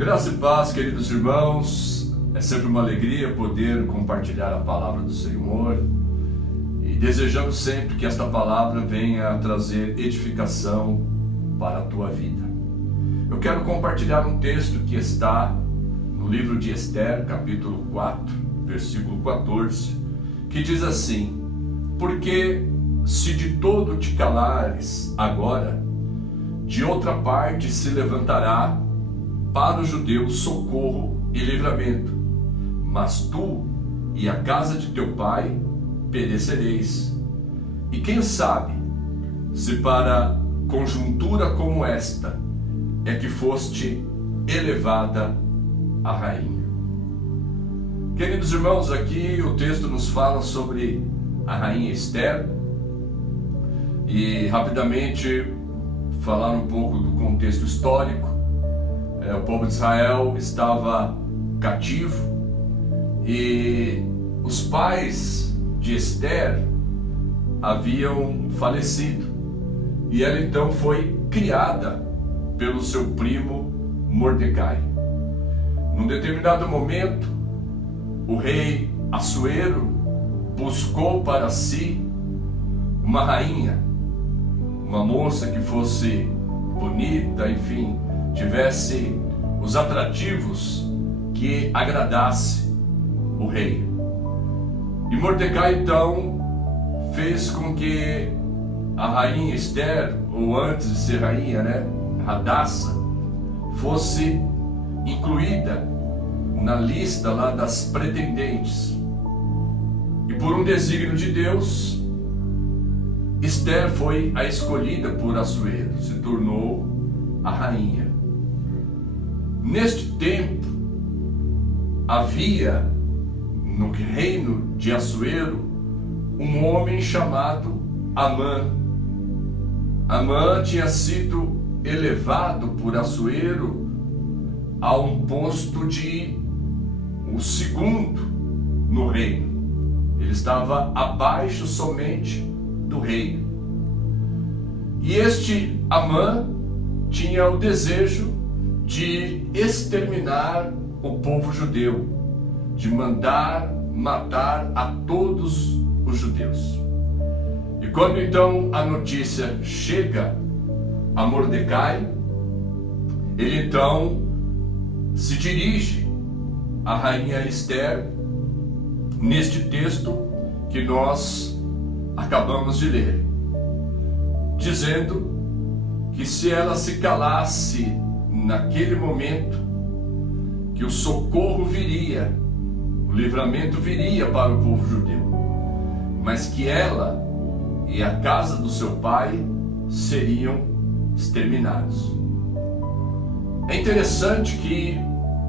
Graça e paz, queridos irmãos. É sempre uma alegria poder compartilhar a palavra do Senhor e desejando sempre que esta palavra venha trazer edificação para a tua vida. Eu quero compartilhar um texto que está no livro de Esther, capítulo 4, versículo 14, que diz assim: porque se de todo te calares agora, de outra parte se levantará para os judeus socorro e livramento, mas tu e a casa de teu pai perecereis. E quem sabe se para conjuntura como esta é que foste elevada a rainha. Queridos irmãos, aqui o texto nos fala sobre a rainha Esther e rapidamente falar um pouco do contexto histórico. O povo de Israel estava cativo e os pais de Esther haviam falecido e ela então foi criada pelo seu primo Mordecai. Num determinado momento, o rei Assuero buscou para si uma rainha, uma moça que fosse bonita, enfim, tivesse os atrativos que agradasse o rei. E Mordecai então fez com que a rainha Esther, ou antes de ser rainha, Hadassa, fosse incluída na lista lá das pretendentes. E por um desígnio de Deus, Esther foi a escolhida por Assuero, se tornou a rainha. Neste tempo, havia no reino de Assuero um homem chamado Amã. Amã tinha sido elevado por Assuero a um posto de o segundo no reino. Ele estava abaixo somente do rei. E este Amã tinha o desejo de exterminar o povo judeu, de mandar matar a todos os judeus. E quando então a notícia chega a Mordecai, ele então se dirige à rainha Esther, neste texto que nós acabamos de ler, dizendo que se ela se calasse naquele momento, que o socorro viria, o livramento viria para o povo judeu, mas que ela e a casa do seu pai seriam exterminados. É interessante que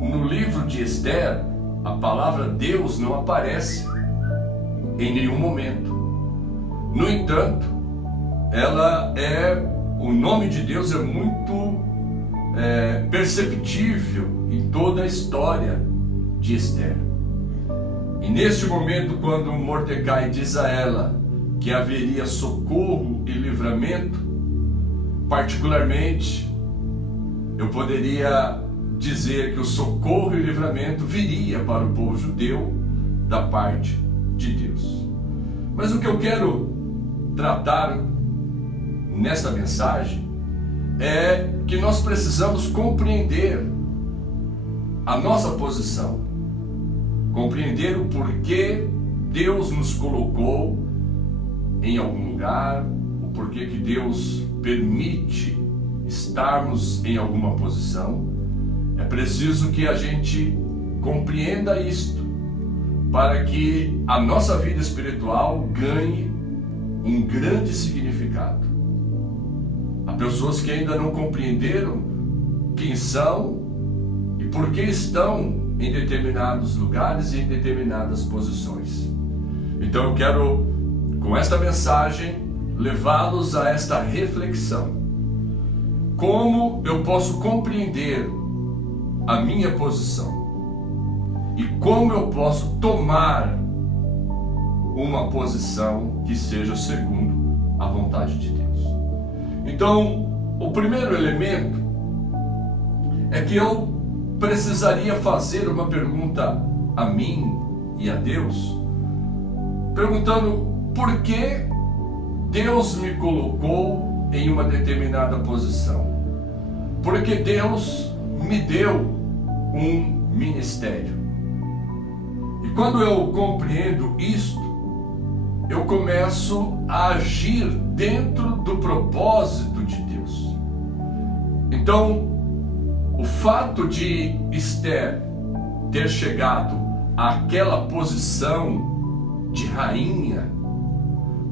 no livro de Esther a palavra Deus não aparece em nenhum momento. No entanto, o nome de Deus é muito perceptível em toda a história de Esther. E neste momento, quando Mordecai diz a ela que haveria socorro e livramento, particularmente, eu poderia dizer que o socorro e livramento viria para o povo judeu da parte de Deus. Mas o que eu quero tratar nesta mensagem é que nós precisamos compreender a nossa posição, compreender o porquê Deus nos colocou em algum lugar, o porquê que Deus permite estarmos em alguma posição. É preciso que a gente compreenda isto para que a nossa vida espiritual ganhe um grande significado. Há pessoas que ainda não compreenderam quem são e por que estão em determinados lugares e em determinadas posições. Então eu quero, com esta mensagem, levá-los a esta reflexão. Como eu posso compreender a minha posição e como eu posso tomar uma posição que seja segundo a vontade de Deus. Então, o primeiro elemento é que eu precisaria fazer uma pergunta a mim e a Deus, perguntando por que Deus me colocou em uma determinada posição. Por que Deus me deu um ministério. E quando eu compreendo isto, eu começo a agir dentro do propósito de Deus. Então, o fato de Esther ter chegado àquela posição de rainha,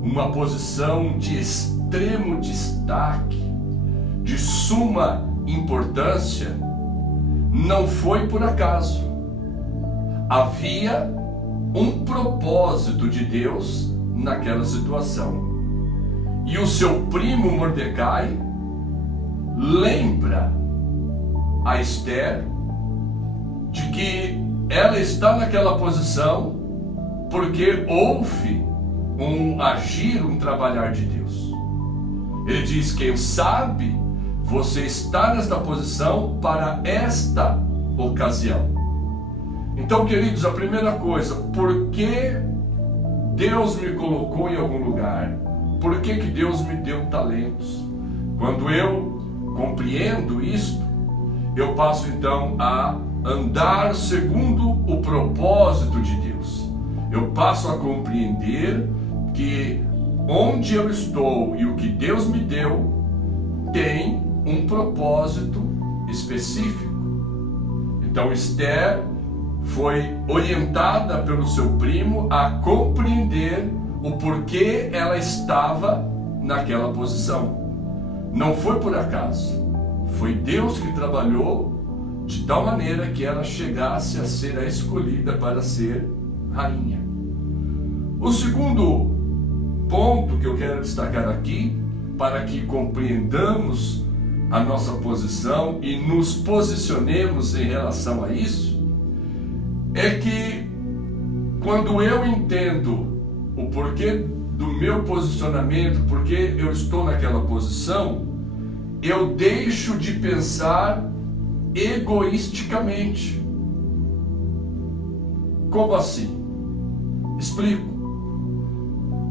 uma posição de extremo destaque, de suma importância, não foi por acaso. Havia um propósito de Deus naquela situação. E o seu primo Mordecai lembra a Esther de que ela está naquela posição porque houve um agir, um trabalhar de Deus. Ele diz: quem sabe você está nesta posição para esta ocasião. Então, queridos, a primeira coisa, por que Deus me colocou em algum lugar? Por que Deus me deu talentos? Quando eu compreendo isto, eu passo então a andar segundo o propósito de Deus. Eu passo a compreender que onde eu estou e o que Deus me deu tem um propósito específico. Então Esther foi orientada pelo seu primo a compreender o porquê ela estava naquela posição. Não foi por acaso, foi Deus que trabalhou de tal maneira que ela chegasse a ser a escolhida para ser rainha. O segundo ponto que eu quero destacar aqui, para que compreendamos a nossa posição e nos posicionemos em relação a isso, é que quando eu entendo o porquê do meu posicionamento, porque eu estou naquela posição, eu deixo de pensar egoisticamente. Como assim? Explico.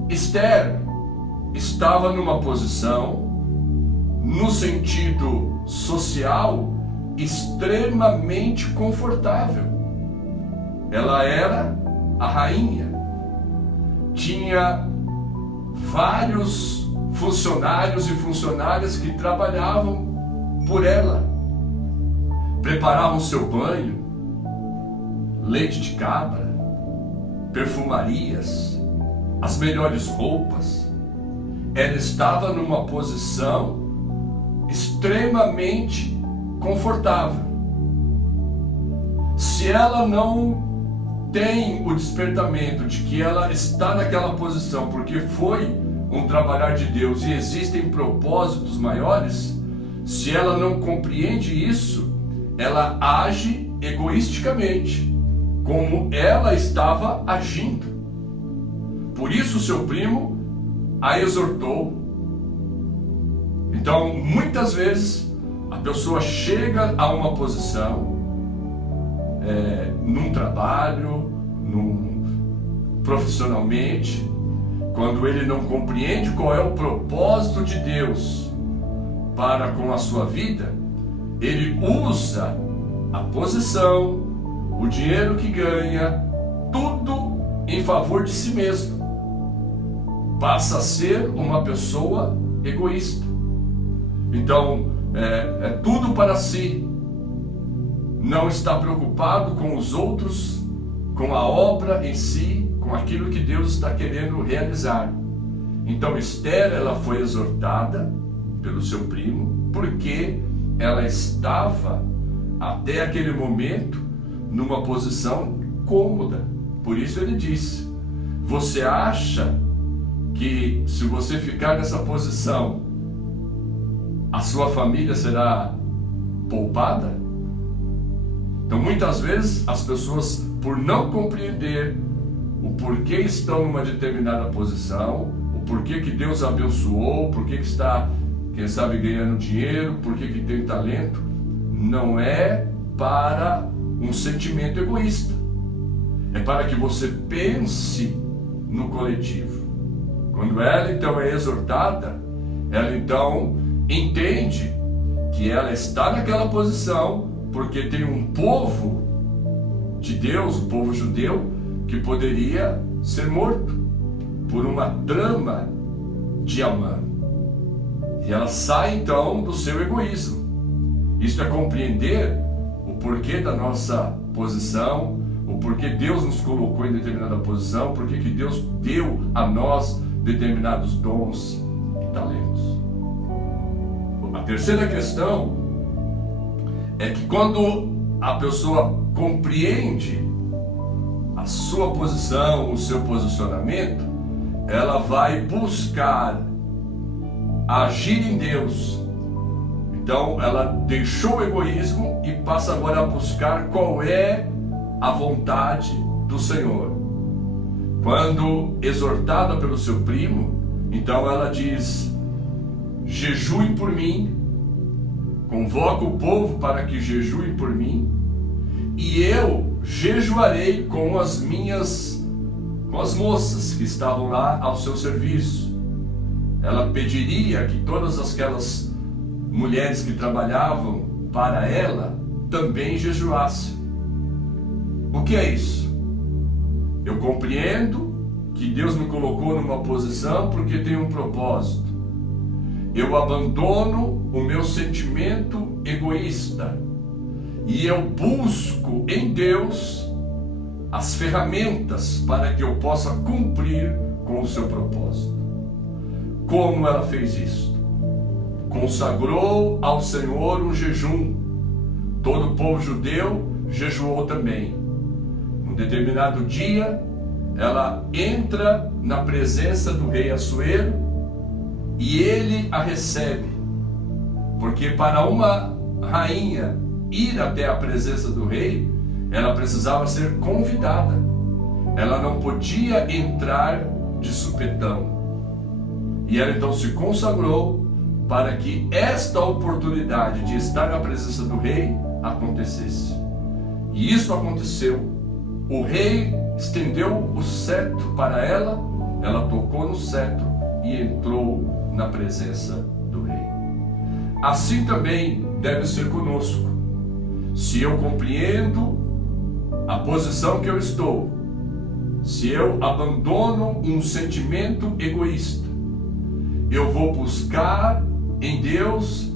Esther estava numa posição, no sentido social, extremamente confortável. Ela era a rainha, tinha vários funcionários e funcionárias que trabalhavam por ela, preparavam seu banho, leite de cabra, perfumarias, as melhores roupas. Ela estava numa posição extremamente confortável. Se ela não tem o despertamento de que ela está naquela posição porque foi um trabalhar de Deus e existem propósitos maiores, se ela não compreende isso, ela age egoisticamente, como ela estava agindo. Por isso seu primo a exortou. Então, muitas vezes, a pessoa chega a uma posição, num trabalho, profissionalmente, quando ele não compreende qual é o propósito de Deus para com a sua vida, ele usa a posição, o dinheiro que ganha, tudo em favor de si mesmo. Passa a ser uma pessoa egoísta. Então, é tudo para si. Não está preocupado com os outros, com a obra em si, com aquilo que Deus está querendo realizar. Então Esther, ela foi exortada pelo seu primo, porque ela estava, até aquele momento, numa posição cômoda. Por isso ele disse: você acha que se você ficar nessa posição, a sua família será poupada? Então muitas vezes as pessoas, por não compreender o porquê estão numa determinada posição, o porquê que Deus abençoou, porquê que está, quem sabe, ganhando dinheiro, porquê que tem talento, não é para um sentimento egoísta. É para que você pense no coletivo. Quando ela então é exortada, ela então entende que ela está naquela posição porque tem um povo de Deus, o povo judeu, que poderia ser morto por uma trama de Amã. E ela sai então do seu egoísmo. Isso é compreender o porquê da nossa posição, o porquê Deus nos colocou em determinada posição, porquê que Deus deu a nós determinados dons e talentos. A terceira questão é que quando a pessoa compreende a sua posição, o seu posicionamento, ela vai buscar agir em Deus. Então ela deixou o egoísmo e passa agora a buscar qual é a vontade do Senhor. Quando exortada pelo seu primo, então ela diz: jejue por mim, convoca o povo para que jejue por mim, e eu jejuarei com as moças que estavam lá ao seu serviço. Ela pediria que todas aquelas mulheres que trabalhavam para ela também jejuassem. O que é isso? Eu compreendo que Deus me colocou numa posição porque tem um propósito. Eu abandono o meu sentimento egoísta e eu busco em Deus as ferramentas para que eu possa cumprir com o seu propósito. Como ela fez isso? Consagrou ao Senhor um jejum. Todo o povo judeu jejuou também. Num determinado dia, ela entra na presença do rei Assuero e ele a recebe. Porque para uma rainha ir até a presença do rei, ela precisava ser convidada. Ela não podia entrar de supetão. E ela então se consagrou para que esta oportunidade de estar na presença do rei acontecesse. E isso aconteceu. O rei estendeu o cetro para ela, ela tocou no cetro e entrou na presença do rei. Assim também deve ser conosco. Se eu compreendo a posição que eu estou, se eu abandono um sentimento egoísta, eu vou buscar em Deus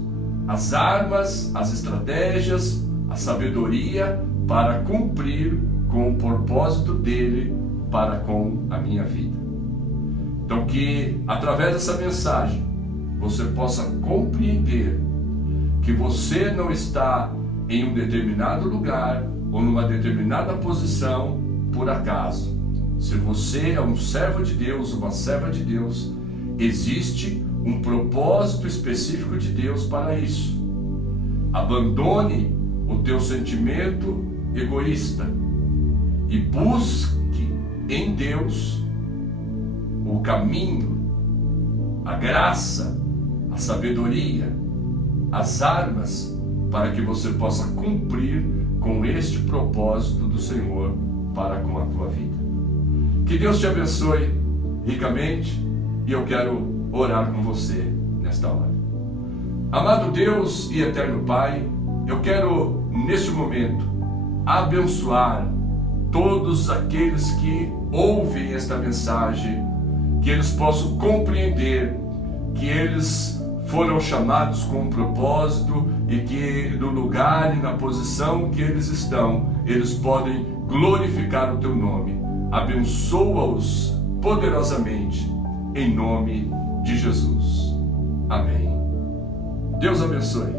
as armas, as estratégias, a sabedoria para cumprir com o propósito dele para com a minha vida. Então que através dessa mensagem você possa compreender que você não está em um determinado lugar ou numa determinada posição por acaso. Se você é um servo de Deus, uma serva de Deus, existe um propósito específico de Deus para isso. Abandone o teu sentimento egoísta e busque em Deus o caminho, a graça, a sabedoria, as armas para que você possa cumprir com este propósito do Senhor para com a tua vida. Que Deus te abençoe ricamente e eu quero orar com você nesta hora. Amado Deus e eterno Pai, eu quero neste momento abençoar todos aqueles que ouvem esta mensagem, que eles possam compreender que eles foram chamados com um propósito e que no lugar e na posição que eles estão, eles podem glorificar o teu nome. Abençoa-os poderosamente, em nome de Jesus. Amém. Deus abençoe.